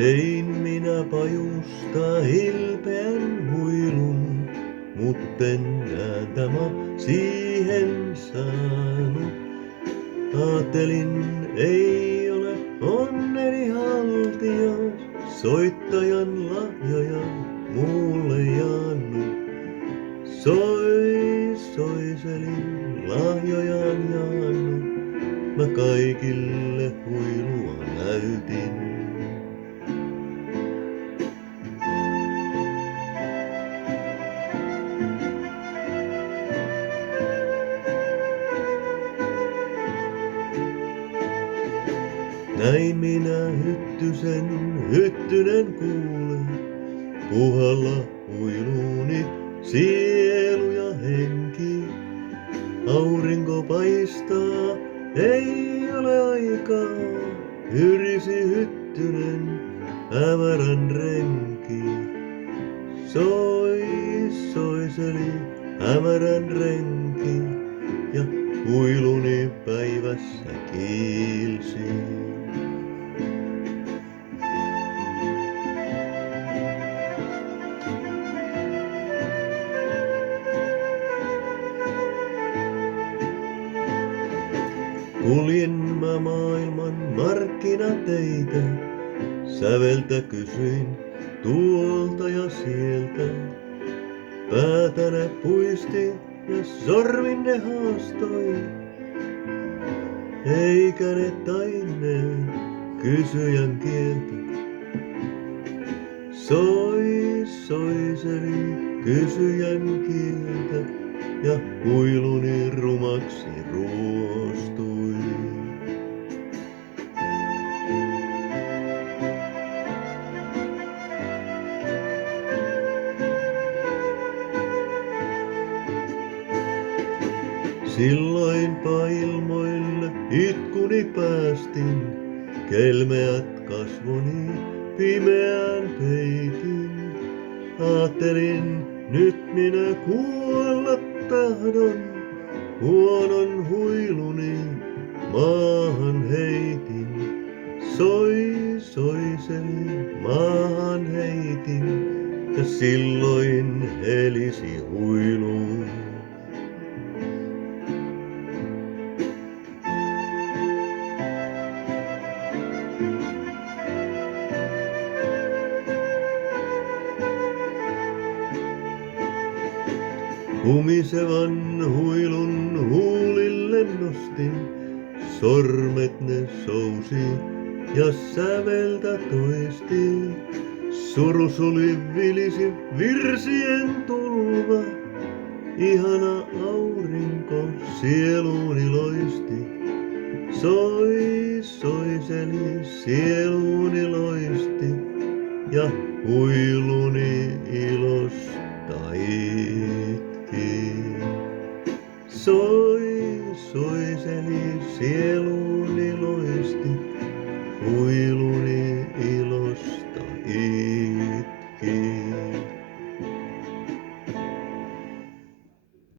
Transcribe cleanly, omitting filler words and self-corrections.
Tein minä pajusta hilpeän huilun, mutten ääntä mä siihen saanut. Aattelin, ei ole onneni haltija, soittajan lahjoja mulle jaannut. Soiselin lahjojaan jaannut, mä kaikille huilua näytin. Näin minä hyttynen kuule, puhalla huiluuni sielu ja henki. Aurinko paistaa, ei ole aikaa, hyrisi hyttynen hämärän renki. Soiseli hämärän renki ja huiluni päivässä kiilsi. Kuljen mä maailman markkinateitä, säveltä kysyin tuolta ja sieltä. Päätäne puisti ja sorminne haastoi, eikä ne tainneet kysyjän kieltä. Soiseli kysyjän kieltä ja huiluni rumaksi ruostui. Silloinpa ilmoille itkuni päästin, kelmeät kasvoni pimeään peitin. Aattelin, nyt minä kuolla tahdon, huonon huiluni maahan heitin. Soiseli maahan heitin ja silloin helisi huilu. Humisevan huilun huulille nostin, sormet ne sousi ja säveltä toisti. Surusuli vilisi virsien tulva, ihana aurinko sieluuni loisti. Soiseli sieluuni loisti ja huiluni ilosta itki. Soiseli sieluuni loisti,